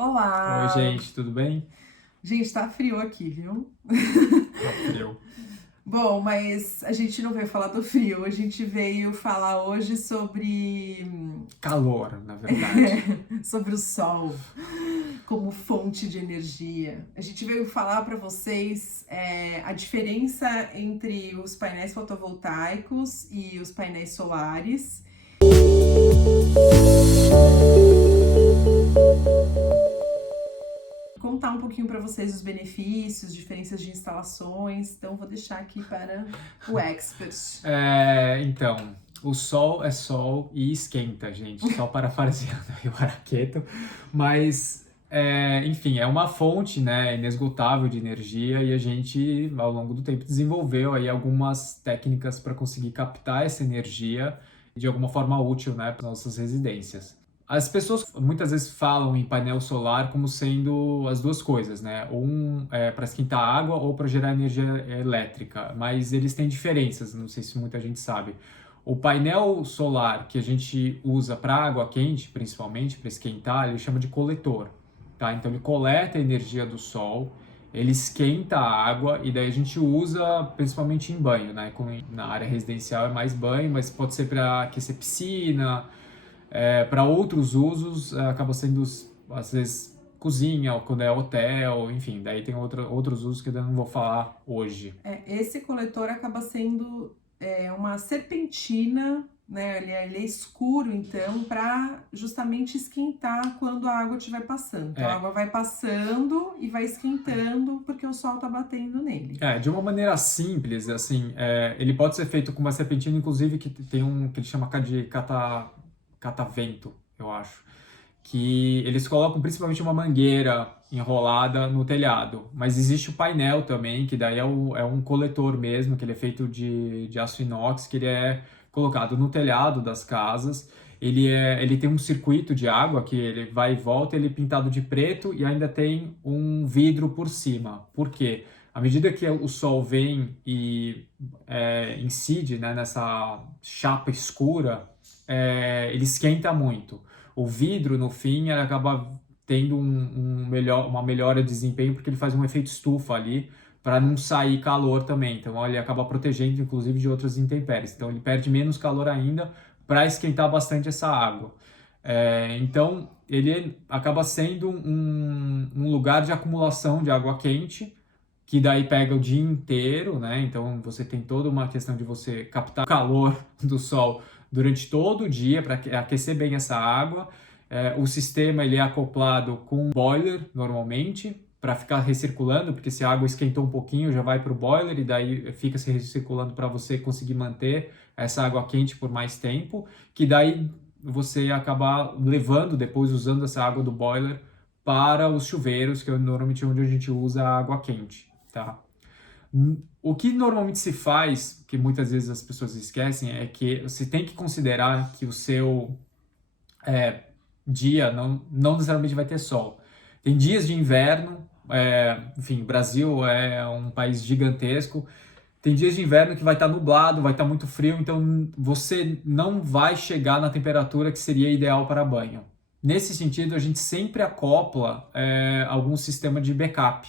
Oi, Olá! gente, tudo bem? Gente, tá frio aqui, viu? Tá frio. Bom, mas a gente não veio falar do frio, a gente veio falar hoje sobre Calor, na verdade. sobre o sol como fonte de energia. A gente veio falar para vocês a diferença entre os painéis fotovoltaicos e os painéis solares. Contar um pouquinho para vocês os benefícios, diferenças de instalações. Então, vou deixar aqui para o expert. Então, o sol é sol e esquenta, gente. Só parafraseando aí o Araqueto. Mas, enfim, é uma fonte, né, inesgotável de energia e a gente, ao longo do tempo, desenvolveu aí algumas técnicas para conseguir captar essa energia de alguma forma útil, né, para nossas residências. As pessoas muitas vezes falam em painel solar como sendo as duas coisas, né? Um é para esquentar água ou para gerar energia elétrica, mas eles têm diferenças, não sei se muita gente sabe. O painel solar que a gente usa para água quente, principalmente para esquentar, ele chama de coletor, tá? Então ele coleta a energia do sol, ele esquenta a água e daí a gente usa principalmente em banho, né? Como na área residencial é mais banho, mas pode ser para aquecer piscina, para outros usos, acaba sendo, às vezes, cozinha, ou quando é hotel, enfim, daí tem outros usos que eu não vou falar hoje. Esse coletor acaba sendo uma serpentina, né? Ele é escuro, então, para justamente esquentar quando a água estiver passando. Então, a É, água vai passando e vai esquentando porque o sol está batendo nele. de uma maneira simples, assim, ele pode ser feito com uma serpentina, inclusive, que tem um que ele chama de catavento, eu acho. Que eles colocam principalmente uma mangueira enrolada no telhado. Mas existe o painel também, que daí é um coletor mesmo, que ele é feito de aço inox, que ele é colocado no telhado das casas. Ele tem um circuito de água que ele vai e volta, ele é pintado de preto e ainda tem um vidro por cima. Por quê? À medida que o sol vem e incide, né, nessa chapa escura, ele esquenta muito. O vidro, no fim, ele acaba tendo uma melhora de desempenho porque ele faz um efeito estufa ali para não sair calor também. Então ele acaba protegendo, inclusive, de outras intempéries. Então ele perde menos calor ainda para esquentar bastante essa água. Então ele acaba sendo um lugar de acumulação de água quente que daí pega o dia inteiro, né? Então você tem toda uma questão de você captar o calor do sol durante todo o dia para aquecer bem essa água. O sistema ele é acoplado com um boiler normalmente para ficar recirculando, porque se a água esquentou um pouquinho já vai para o boiler e daí fica se recirculando para você conseguir manter essa água quente por mais tempo, que daí você acaba levando depois usando essa água do boiler para os chuveiros, que é normalmente onde a gente usa a água quente, tá? O que normalmente se faz, que muitas vezes as pessoas esquecem, é que você tem que considerar que o seu dia não necessariamente vai ter sol. Tem dias de inverno, enfim, o Brasil é um país gigantesco, tem dias de inverno que vai estar nublado, vai estar muito frio, então você não vai chegar na temperatura que seria ideal para banho. Nesse sentido, a gente sempre acopla algum sistema de backup,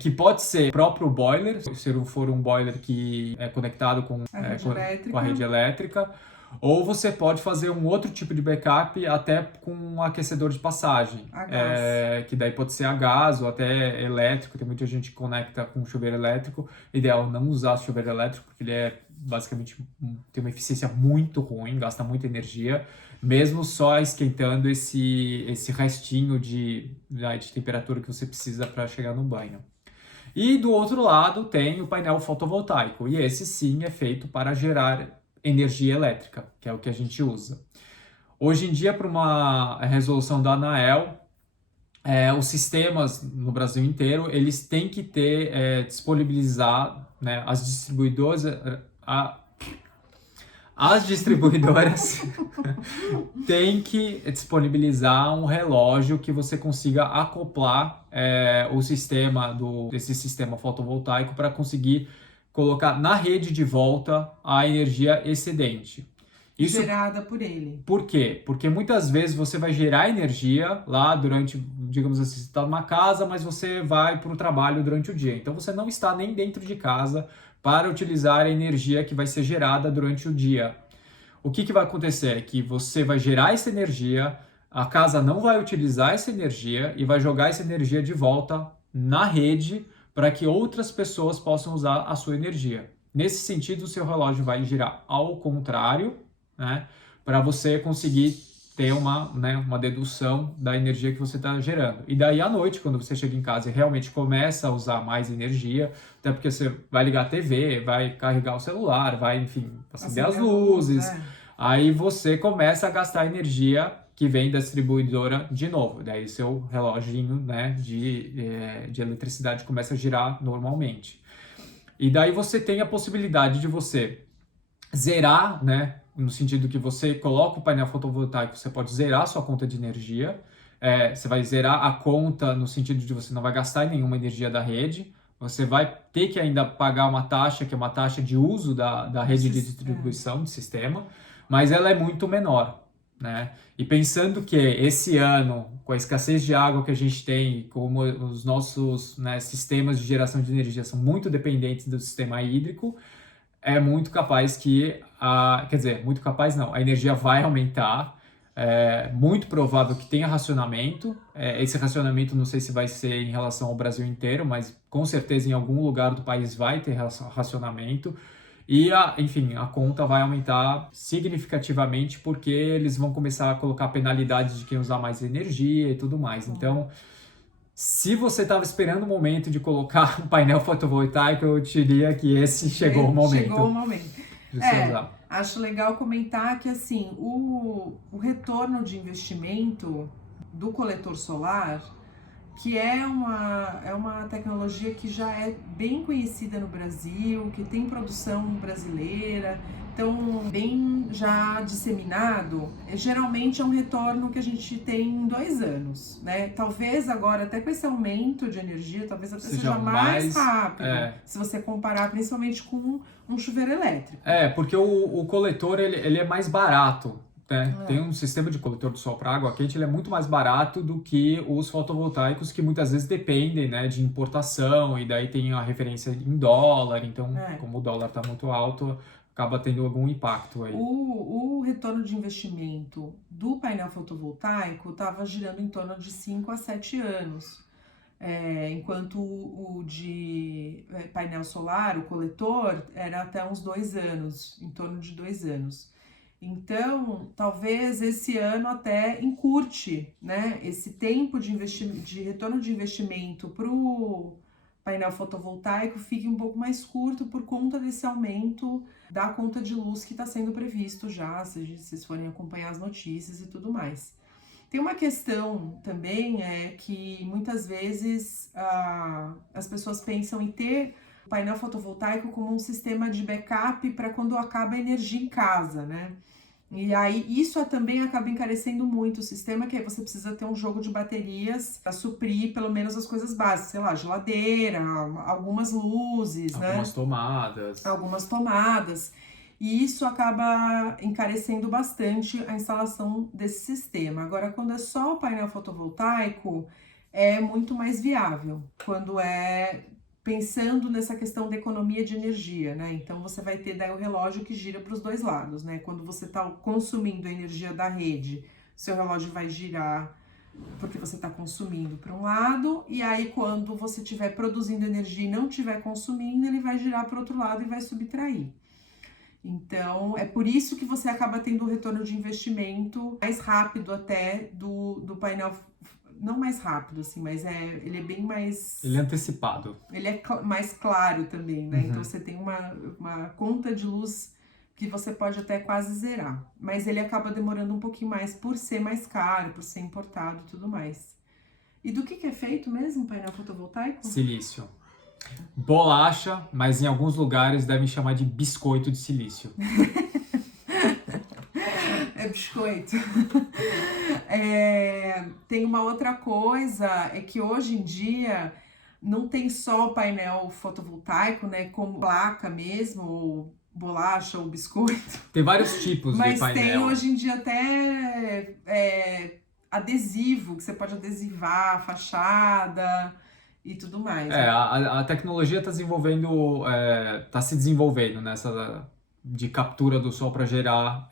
que pode ser o próprio boiler, se for um boiler que é conectado A rede com a elétrica, rede elétrica, ou você pode fazer um outro tipo de backup até com um aquecedor de passagem, a gás. que daí pode ser a gás ou até elétrico. Tem muita gente que conecta com chuveiro elétrico. Ideal não usar chuveiro elétrico porque ele é basicamente tem uma eficiência muito ruim, gasta muita energia, mesmo só esquentando esse restinho de temperatura que você precisa para chegar no banho. E do outro lado tem o painel fotovoltaico, e esse sim é feito para gerar energia elétrica, que é o que a gente usa. Hoje em dia, para uma resolução da ANEEL, os sistemas no Brasil inteiro, eles têm que ter disponibilizar, né, as distribuidoras têm que disponibilizar um relógio que você consiga acoplar o sistema desse sistema fotovoltaico para conseguir colocar na rede de volta a energia excedente. Isso gerada por ele. por quê? Porque muitas vezes você vai gerar energia lá durante, digamos assim, você está numa casa, mas você vai para o trabalho durante o dia. Então você não está nem dentro de casa para utilizar a energia que vai ser gerada durante o dia. O que vai acontecer é que você vai gerar essa energia, a casa não vai utilizar essa energia e vai jogar essa energia de volta na rede para que outras pessoas possam usar a sua energia. Nesse sentido, o seu relógio vai girar ao contrário, né, para você conseguir ter uma dedução da energia que você está gerando. E daí à noite, quando você chega em casa e realmente começa a usar mais energia, até porque você vai ligar a TV, vai carregar o celular, vai, enfim, acender as luzes, aí você começa a gastar energia que vem da distribuidora de novo. Daí seu reloginho, né, de eletricidade começa a girar normalmente. E daí você tem a possibilidade de você zerar, né, no sentido que você coloca o painel fotovoltaico, você pode zerar a sua conta de energia, você vai zerar a conta no sentido de você não vai gastar nenhuma energia da rede, você vai ter que ainda pagar uma taxa, que é uma taxa de uso da rede de distribuição do sistema, mas ela é muito menor, né? E pensando que esse ano, com a escassez de água que a gente tem, como os nossos, né, sistemas de geração de energia são muito dependentes do sistema hídrico, é muito capaz que, quer dizer, muito capaz não, a energia vai aumentar, é muito provável que tenha racionamento, esse racionamento não sei se vai ser em relação ao Brasil inteiro, mas com certeza em algum lugar do país vai ter racionamento, e, enfim, a conta vai aumentar significativamente porque eles vão começar a colocar penalidades de quem usar mais energia e tudo mais. Então, se você estava esperando o momento de colocar um painel fotovoltaico, eu diria que esse chegou o momento. Chegou o momento. De você usar. Acho legal comentar que assim, o retorno de investimento do coletor solar, que é uma tecnologia que já é bem conhecida no Brasil, que tem produção brasileira, então bem já disseminado, geralmente é um retorno que a gente tem em 2 anos, né? Talvez agora, até com esse aumento de energia, talvez até seja mais rápido, se você comparar principalmente com um chuveiro elétrico. Porque o coletor ele é mais barato. Tem um sistema de coletor de sol para água quente, ele é muito mais barato do que os fotovoltaicos, que muitas vezes dependem, né, de importação, e daí tem a referência em dólar, então como o dólar está muito alto, acaba tendo algum impacto aí. O retorno de investimento do painel fotovoltaico estava girando em torno de 5 a 7 anos. Enquanto o de painel solar, o coletor, era até uns 2 anos, em torno de 2 anos. Então, talvez esse ano até encurte, né, esse tempo de retorno de investimento para o painel fotovoltaico fique um pouco mais curto por conta desse aumento da conta de luz que está sendo previsto já, se vocês forem acompanhar as notícias e tudo mais. Tem uma questão também, que muitas vezes as pessoas pensam em ter o painel fotovoltaico como um sistema de backup para quando acaba a energia em casa, né? E aí isso também acaba encarecendo muito o sistema, que aí você precisa ter um jogo de baterias para suprir pelo menos as coisas básicas, sei lá, geladeira, algumas luzes, algumas tomadas. Algumas tomadas. E isso acaba encarecendo bastante a instalação desse sistema. Agora, quando é só o painel fotovoltaico, é muito mais viável. Quando pensando nessa questão da economia de energia, né? Então você vai ter daí o relógio que gira para os dois lados, né? Quando você está consumindo a energia da rede, seu relógio vai girar porque você está consumindo para um lado, e aí quando você estiver produzindo energia e não estiver consumindo, ele vai girar para o outro lado e vai subtrair. Então, é por isso que você acaba tendo um retorno de investimento mais rápido até do painel. Não mais rápido, assim, mas ele é bem mais... Ele é antecipado. Ele é mais claro também, né? Então você tem uma conta de luz que você pode até quase zerar. Mas ele acaba demorando um pouquinho mais por ser mais caro, por ser importado e tudo mais. E do que é feito mesmo o painel fotovoltaico? Silício. Bolacha, mas em alguns lugares devem chamar de biscoito de silício. Biscoito. Tem uma outra coisa, é que hoje em dia não tem só o painel fotovoltaico, né, como placa mesmo, ou bolacha ou biscoito. Tem vários tipos de Mas painel. tem hoje em dia até adesivo, que você pode adesivar a fachada e tudo mais. É, a tecnologia está se desenvolvendo nessa de captura do sol para gerar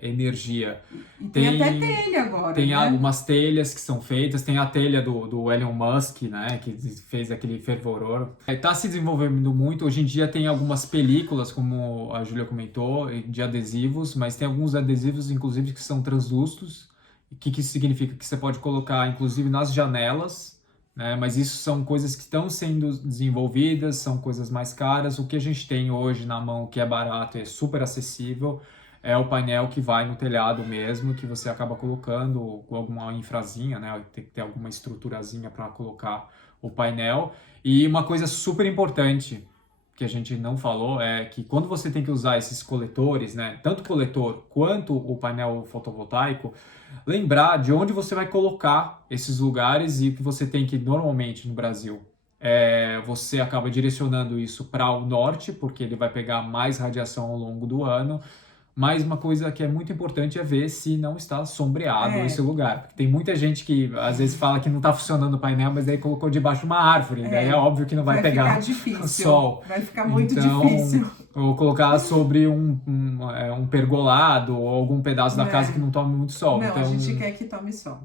energia. E tem até telha agora, Tem né? algumas telhas que são feitas, tem a telha do Elon Musk, né, que fez aquele fervoror. Está se desenvolvendo muito. Hoje em dia tem algumas películas, como a Júlia comentou, de adesivos, mas tem alguns adesivos, inclusive, que são translúcidos. O que isso significa? Que você pode colocar, inclusive, nas janelas, né? Mas isso são coisas que estão sendo desenvolvidas, são coisas mais caras. O que a gente tem hoje na mão, que é barato e é super acessível, é o painel que vai no telhado mesmo, que você acaba colocando com alguma infrazinha, né? Tem que ter alguma estruturazinha para colocar o painel. E uma coisa super importante que a gente não falou é que quando você tem que usar esses coletores, né? Tanto o coletor quanto o painel fotovoltaico, lembrar de onde você vai colocar esses lugares e o que você tem que, normalmente no Brasil, você acaba direcionando isso para o norte, porque ele vai pegar mais radiação ao longo do ano. Mas uma coisa que é muito importante é ver se não está sombreado esse lugar. Porque tem muita gente que às vezes fala que não está funcionando o painel, mas daí colocou debaixo de uma árvore. Daí é óbvio que não vai pegar difícil. o sol. Vai ficar muito então, difícil. Ou colocar sobre um pergolado ou algum pedaço da casa que não tome muito sol. Não, então, a gente quer que tome sol.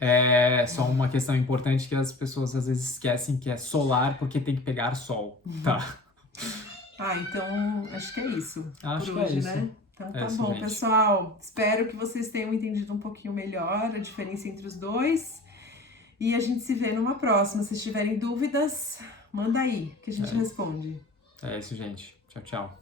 É só uma questão importante que as pessoas às vezes esquecem, que é solar, porque tem que pegar sol. Tá. Então acho que é isso. Acho por que hoje, é isso. né? Então tá isso, bom, gente. pessoal. Espero que vocês tenham entendido um pouquinho melhor a diferença entre os dois. E a gente se vê numa próxima. Se tiverem dúvidas, manda aí, que a gente responde. É isso, gente. Tchau, tchau.